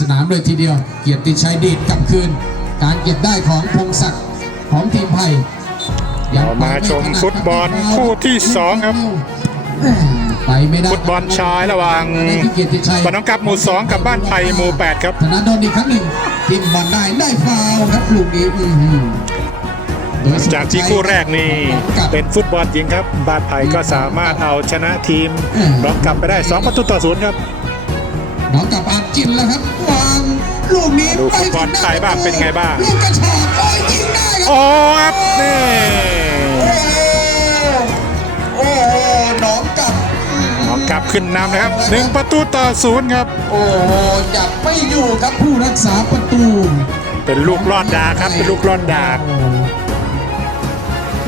สนามเลยทีเดียว เกียรติชัยดีดกลับคืน การเก็บได้ของพงศักดิ์ของทีมไทยยังเรามาชมฟุตบอลคู่ที่สองครับ ไปไม่ได้ฟุตบอลชายระหว่างเกียรติชัยบ้านน้องกับหมู่สองกับบ้านไผ่หมู่แปดครับธนาดลอีกครั้งหนึ่งทีมบอลได้ได้ฟาวล์ครับลูกนี้อื้อหือโดยสุดจากที่คู่แรกนี่เป็นฟุตบอลหญิงครับ บ้านไผ่ก็สามารถเอาชนะทีมร้องกลับไปได้ 2 ประตูต่อศูนย์ครับ น้องกับอาจินแล้วครับวางลูกนี้ดูฟุตบอลไทยบ้างเป็นไงบ้าง ลูกกระชากโอ้ยยิงได้ครับโอ้ครับนี่โอ้โหน้องกับน้องกลับขึ้นนำนะครับหนึ่งประตูต่อศูนย์ครับ โอ้โหจับไม่อยู่ครับผู้รักษาประตู เป็นลูกลอดดาครับเป็นลูกลอดดา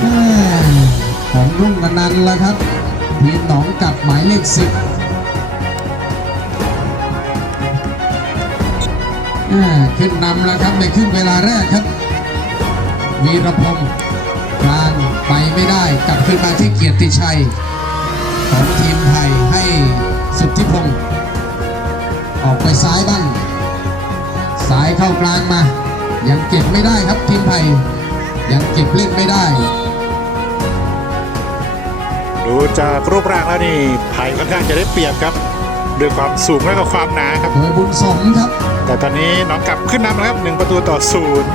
แม่ของรุ่งอนันต์แล้วครับทีมหนองกับหมายเลขสิบ ขึ้นนำแล้วครับในครึ่งเวลาแรกครับ วีรพงศ์กลางไปไม่ได้กลับขึ้นมาที่เกียรติชัย ของทีมไทยให้สุทธิพงศ์ออกไปซ้ายบ้างซ้ายเข้ากลางมา ยังเก็บไม่ได้ครับทีมไทยยังเก็บเล่นไม่ได้ดูจากรูปร่างแล้วนี่ไผ่ค่อนข้างจะได้เปรียบครับ ด้วยความสูงและก็ความหนาครับโดยบุญสมครับ แต่ตอนนี้น้องกลับขึ้นนำแล้วครับหนึ่งประตูต่อศูนย์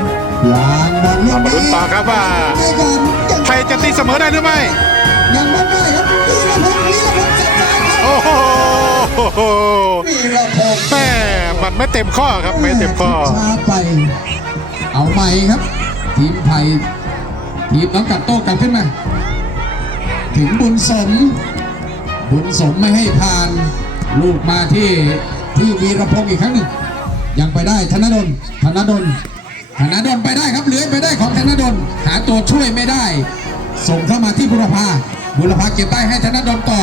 วางบอลลูกเรามาลุ้นต่อครับว่าไปก่อนยังไทยจะตีเสมอได้หรือไม่ยังไม่ได้ครับวีรพงศ์วีรพงศ์จัดการครับโอ้โหวีรพงศ์แม่มันไม่เต็มข้อครับไม่เต็มข้อช้าไป เอาใหม่ครับ ทีมไทยทีมน้องกลับโต้กลับขึ้นมาถึงบุญสม บุญสมไม่ให้ผ่าน ลูกมาที่ที่วีรพงศ์อีกครั้งหนึ่งยังไปได้ธนดลธนดลธนดลไปได้ครับเลื้อยไปได้ของธนดลหาตัวช่วยไม่ได้ ส่งเข้ามาที่บุรพาบุรพาเก็บได้ให้ธนดลต่อ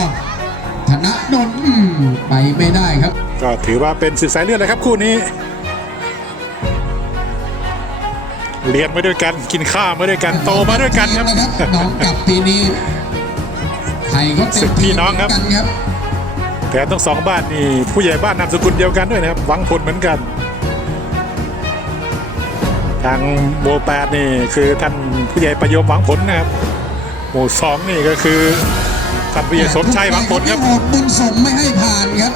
ธนดลอืมไปไม่ได้ครับ ก็ถือว่าเป็นศึกสายเลือดเลยครับคู่นี้เรียนมาด้วยกันกินข้าวมาด้วยกันโตมาด้วยกันครับนะครับน้องกลับปีนี้ไทยก็เต็ศึมกพี่น้องครับกันครับแถมทั้งสองบ้านนี่ผู้ใหญ่บ้านนามสกุลเดียวกันด้วยนะครับหวังผลเหมือนกัน ทางโมแปดนี่คือท่านผู้ใหญ่ประโยมหวังผลนะครับ หมู่สองนี่ก็คือท่านผู้ใหญ่สมชัยหวังผลครับที่ออกบุญสมไม่ให้ผ่านครับ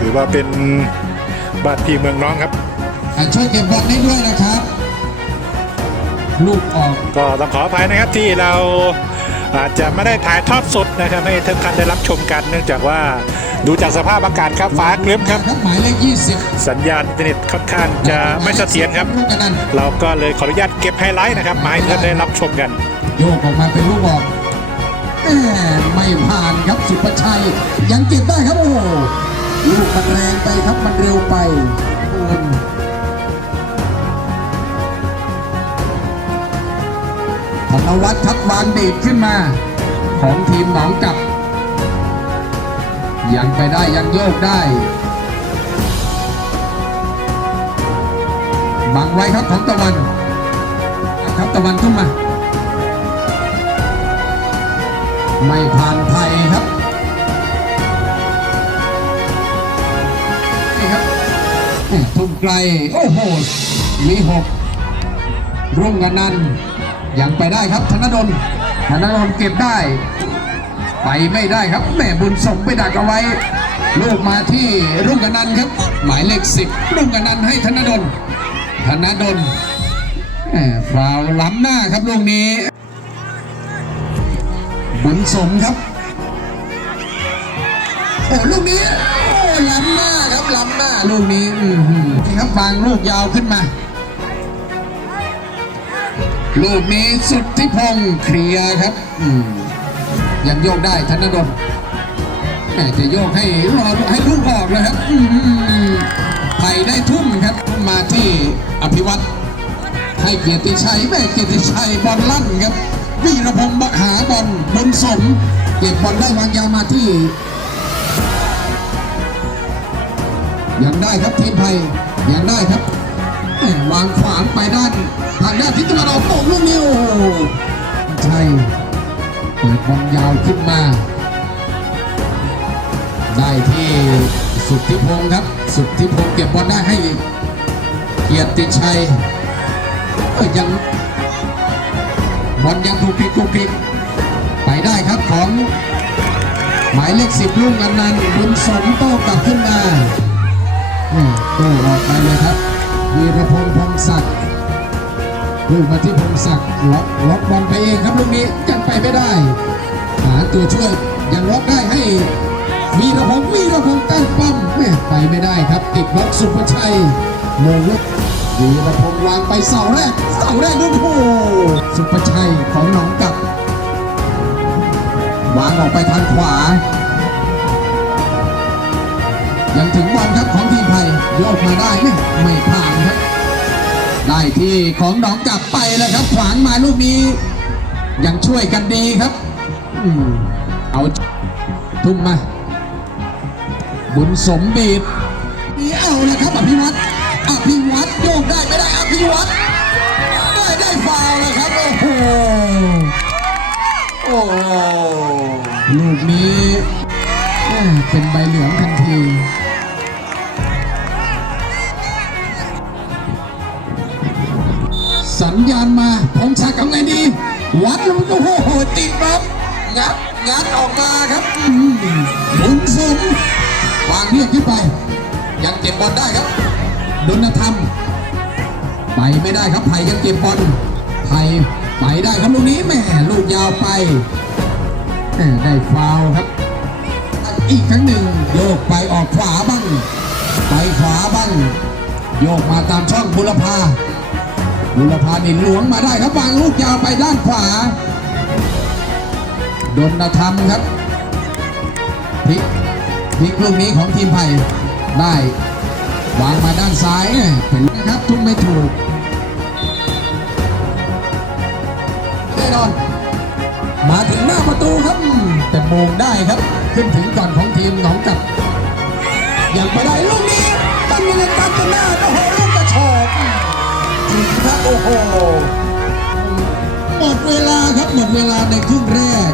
ถือว่าเป็นบ้านพี่เมืองน้องครับอะช่วยเก็บบอลให้ด้วยนะครับ ลูกออกก็ต้องขออภัยนะครับที่เรา อาจจะไม่ได้ถ่ายทอดสดนะครับให้ทุกท่านได้รับชมกัน เนื่องจากว่าดูจากสภาพอากาศครับฟ้าครึ้มครับครับหมายเลข20 สัญญาณอินเทอร์เน็ตค่อนข้างจะไม่เสถียรครับลูกกระนันเราก็เลยขออนุญาตเก็บไฮไลท์นะครับมาให้ท่านได้รับชมกัน โยกออกมาเป็นลูกออกแหมไม่ผ่านครับสุภชัย ยังเก็บได้ครับโอ้โหลูกมันแรงไปครับมันเร็วไปคุณ ธนวัฒน์ครับวางดีดขึ้นมา ของทีมหนองกับ ยังไปได้ยังโยกได้บังไว้ครับของตะวัน ครับตะวันขึ้นมา ไม่ผ่านไทยครับนี่ครับทุ่มไกล โอ้โหมีหกรุ่งอนัน ยังไปได้ครับธนดลธนดลเก็บได้ ไปไม่ได้ครับแม่บุญสมไปดักเอาไว้ ลูกมาที่รุ่งอนันต์ครับ หมายเลขสิบรุ่งอนันต์ให้ธนดลธนดลแหม่ฟาวล์ล้ำหน้าครับลูกนี้ บุญสมครับ โอ้ลูกนี้โอ้ล้ำหน้าครับล้ำหน้าลูกนี้อือหือนี่ครับวางลูกยาวขึ้นมา ลูกนี้สุดที่พงษ์เคลียร์ครับยังโยกได้ธนดลแหม่จะโยกให้รอให้ลูกออกเลยครับไผ่ได้ทุ่มครับมาที่อภิวัตรให้เกียรติชัยแม่เกียรติชัยบอลลั่นครับวีรพงศ์บักหาบอลบุญสม เก็บบอลได้วางยาวมาที่ ยังได้ครับทีมไทยยังได้ครับ วางขวางไปด้าน ทางด้านทิศตะวันออกโป่งลูกนี้โอ้โหใช่เปิดบอลยาวขึ้นมา ได้ที่สุทธิพงศ์ครับ สุทธิพงศ์เก็บบอลได้ให้เกียรติชัยเอ้ยยังบอลยังถูกพลิกถูกพลิกไปได้ครับของ หมายเลขสิบลูกอนันต์บุญสมโต้กลับขึ้นมานี่โต้ออกไปเลยครับ วีรพงษ์พงศักดิ์ลูกมาที่พงศักดิ์ล็อกล็อกบอลไปเองครับลูกนี้ยังไปไม่ได้ หาตัวช่วยยังล็อกได้ให้วีรพงษ์วีรพงษ์ตั้งป้อมแม่ไปไม่ได้ครับ ติดบล็อกสุภชัยโมงลุกวีรพงษ์วางไปเสาแรกเสาแรกลูกโอ้โหสุภชัยของหนองกับ วางออกไปทางขวา ยังถึงบอลครับของทีมไทยโยกมาได้ไหมไม่ผ่านครับ ได้ที่ของหนองกลับไปแล้วครับ ขวางมาลูกนี้ ยังช่วยกันดีครับอืมเอาทุ่มมา บุญสมบีบนี่เอาแล้วครับอภิวัตรอภิวัตรโยกได้ไม่ได้อภิวัตรได้ได้ฟาวล์แล้วครับ โอ้โหโอ้โหลูกนี้แม่เป็นใบ งัดงัดออกมาครับอืมบุญสมวางเรียกขึ้นไป ยังเก็บบอลได้ครับดนธรรม ไปไม่ได้ครับไผ่ยังเก็บบอลไผ่ไปได้ครับลูกนี้แม่ลูกยาวไปแม่ได้ฟาวล์ครับ อีกครั้งหนึ่งโยกไปออกขวาบ้างไปขวาบ้างโยกมาตามช่องบุรพาบุรพานี่หลวงมาได้ครับวางลูกยาวไปด้านขวา ดนธรรมครับพลิกพลิกลูกนี้ของทีมไผ่ได้วางมาด้านซ้ายเป็นนะครับทุ่มไม่ถูกแน่นอน มาถึงหน้าประตูครับ แต่โมงได้ครับ ขึ้นถึงก่อนของทีมหนองกับยังไม่ได้ลูกนี้ตั้งยังไงตั้งกันหน้าโอ้โหลูกกระโชกครับโอ้โห หมดเวลาครับหมดเวลาในครึ่งแรก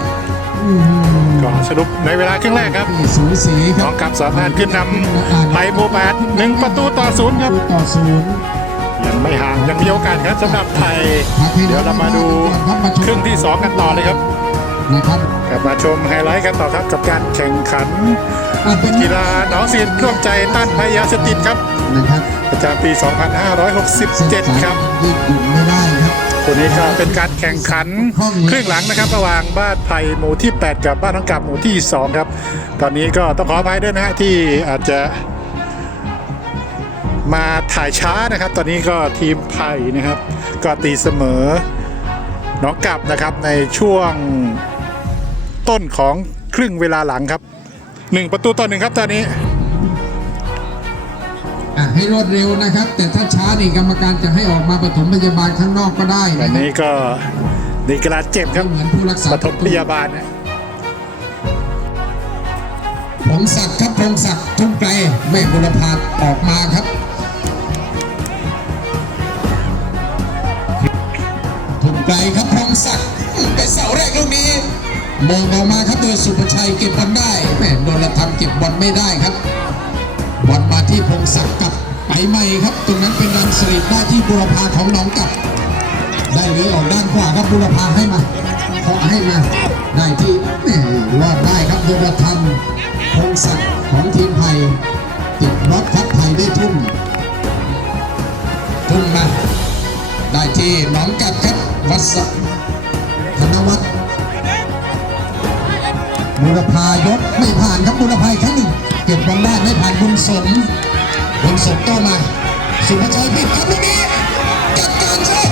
อื้อหือก็สรุปในเวลาครึ่งแรกครับนี่สูสีคน้รัอบงกับสามารถขึ้นนำไปโมแปดหนึ่งประตูต่อศูนย์ครับ ต่อศูนย์ ยังไม่ห่างยังมีโอกาสครับสำหรับไทย เดี๋ยวเรามาดูครึ่งที่2กันต่อเลยครับนะครับกลับมาชมไฮไลท์กันต่อครับกับการแข่งขัน อะเป็นกีฬาหนองศิลร่วมใจต้านภัยยาเสพติดครับนะครับประจำปี 2567 ครับยืดหยุ่นไม่ได้ ครับคนนี้ก็เป็นการแข่งขันครึ่งหลังนะครับ ระหว่างบ้านไผ่หมู่ที่ 8 กับบ้านน้องกับหมู่ที่ 2 ครับ ตอนนี้ก็ต้องขออภัยด้วยนะฮะที่อาจจะมาถ่ายช้านะครับ ตอนนี้ก็ทีมไผ่นะครับ ก็ตีเสมอน้องกับนะครับในช่วงต้นของครึ่งเวลาหลังครับหนึ่งประตูต่อหนึ่งครับตอนนี้ ให้รวดเร็วนะครับ แต่ถ้าช้านี่กรรมการจะให้ออกมาปฐมพยาบาลข้างนอกก็ได้อันะนครับนี้ก็ดีกระเจ็บครับไม่เหมือนผู้รักษาปฐมพยาบาลนะพงศักดิ์ครับพงศักดิ์ทุ่งไกลแม่บุรพาออกมาครับทุ่งไกลครับพงศักดิ์เป็นเสาแรกลูกนี้มองออกมาครับโดยสุภชัยเก็บบอลได้แม่โดนละทำเก็บบอลไม่ได้ครับ บอลมาที่พงศักดิ์กับไปใหม่ครับ ตรงนั้นเป็นรังสริตได้ที่บุรพาของหนองกับ ได้เลยออกด้านขวาครับบุรพาให้มาขอให้มาได้ที่แม่รอดได้ครับโดยธรรมพงศักดิ์ของทีมไทยติดบล็อกครับไทยได้ทุ่มทุ่มมาได้ที่หนองกัดครับวัสธนวัฒน์บุรพายกไม่ผ่านครับบุรพายครั้งหนึ่ง เก็บบอลได้ไม่ผ่านบุญสมบุญสมโตมา สุภชัยปิดครับลูกนี้จัดการโชว์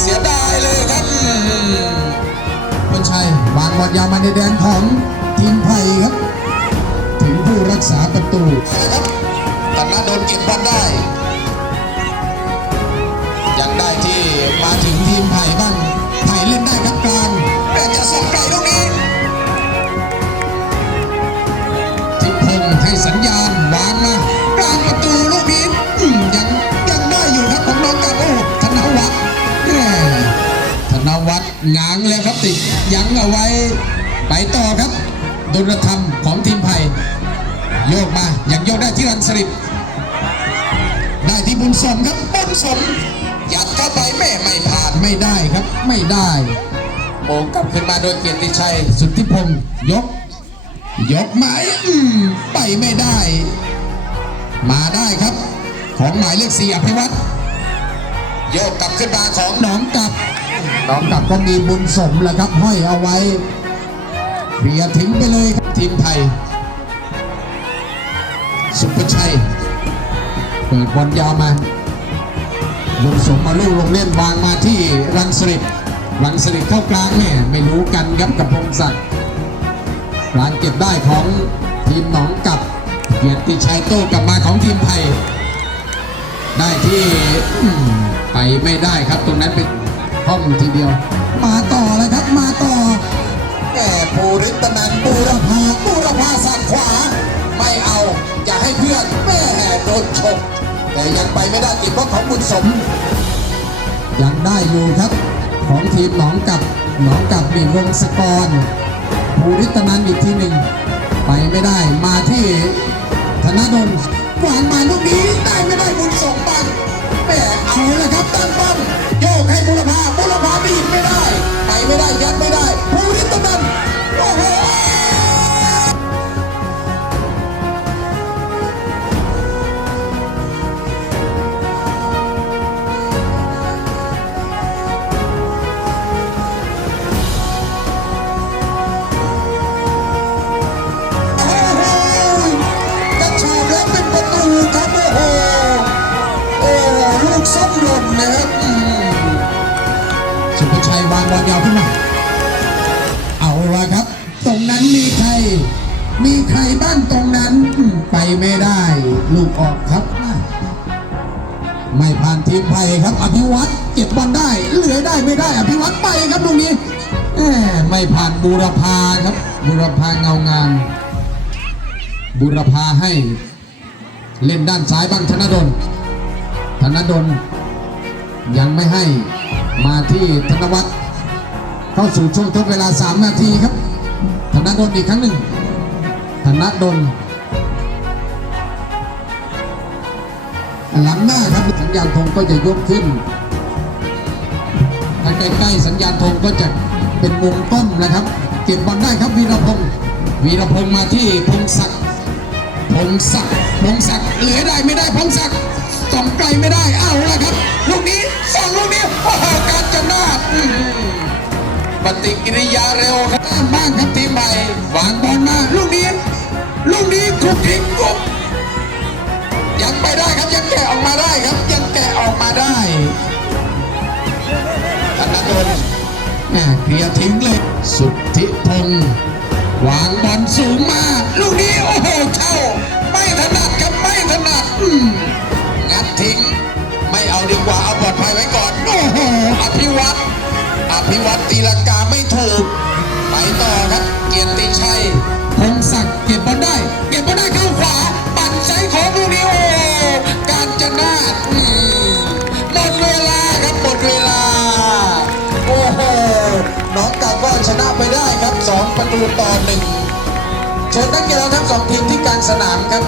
เสียดายเลยครับบุญชัยวางบอลยาวมาในแดนของทีมไทยครับ ถึงผู้รักษาประตูครับตอนนั้นโดนเก็บบอลได้ ยังได้ที่มา วัฒน์ง้างแล้วครับติดยั้งเอาไว้ ไปต่อครับโดดุลธรรมของทีมไทยโยกมาอย่างโยกได้ที่รันสลิปได้ที่บุญสมครับบุญสมยัดเข้าไปแม่ไม่ผ่านไม่ได้ครับไม่ได้โมงกลับขึ้นมาโดยเกียรติชัย สุทธิพงศ์ยก ยกไม้อืมไปไม่ได้ มาได้ครับ ของหมายเลขสี่อภิวัตรโยกกลับขึ้นมาของหนองกลับ น้องกับก็มีบุญสมแหละครับห้อยเอาไว้เคลียรทิ้งไปเลยครับทีมไทย สุภชัยเปิดบอลยาวมา บุญสมมาลูกลงเล่นวางมาที่รังสลิดรังสลิดเข้ากลางเนี่ยไม่รู้กันครับกับพงศักดิ์การเก็บได้ของทีมหนองกับเกียรติชัยโต้กลับมาของทีมไทย ได้ที่ไปไม่ได้ครับตรงนั้นเป็น ห้องทีเดียว มาต่อเลยครับมาต่อแหมปูริตนันปูรพาปูรพาสักขวา ไม่เอาอย่าให้เพื่อนแม่โดนชกแต่ยังไปไม่ได้ติดบล็อกของบุญสม ยังได้อยู่ครับ ของทีมหนองกับหนองกับมีวงศกรภูริตนันอีกทีหนึ่งไปไม่ได้มาที่ธนดล นะครับสุภชัยวางบอลยาวขึ้นมาเอาละครับ ตรงนั้นมีใคร มีใครบ้างตรงนั้นไปไม่ได้ ลูกออกครับ ไม่ผ่านทีมไทยครับ อภิวัตรเก็บบอลได้เหลือได้ไม่ได้ อภิวัตรไปครับตรงนี้ไม่ผ่านบูรพาครับ บูรพาเงางามบุรพาให้เล่นด้านซ้ายบ้างธนดลธนดล ยังไม่ให้มาที่ธนวัฒน์เข้าสู่ช่วงทดเวลา 3 นาทีครับธนดลอีกครั้งหนึ่งธนดลหลังหน้าครับสัญญาณธงก็จะยกขึ้นถ้าใกล้ๆสัญญาณธงก็จะเป็นวงต้มนะครับ เก็บบอลได้ครับวีรพงศ์วีรพงศ์มาที่พงศักดิ์พงศักดิ์พงศักดิ์เหลือได้ไม่ได้พงศักดิ์ ส่องไกลไม่ได้เอาละครับ ลูกนี้ส่องลูกนี้โอ้โหการจนาดปฏิกิริยาเร็วครับบ้างครับทีมใหม่วางบอลมาลูกนี้ลูกนี้คลุกคลิกกุบยังไปได้ครับยังแกะออกมาได้ครับ ยังแกะออกมาได้ธนดลแหม่เคลียร์ทิ้งเลยสุทธิพงศ์วางบอลสูงมา ลูกนี้โอ้โหเข้าไม่ถนัดครับไม่ถนัดอืม งัดทิ้ง ไม่เอาดีกว่าเอาปลอดภัยไว้ก่อน โอ้โห อภิวัตรอภิวัตรตีลังกาไม่ถูก ไปต่อครับ เกียรติชัยพงศักดิ์เก็บบอลได้ เก็บบอลได้เข้าขวา ปั่นใช้ของลูกนี้โอ้การจนาดอืมหมดเวลาครับหมดเวลา โอ้โห น้องกาก็ชนะไปได้ครับ 2 ประตูต่อหนึ่งเชิญนักกีฬาทั้งสองทีมที่กลางสนามครับ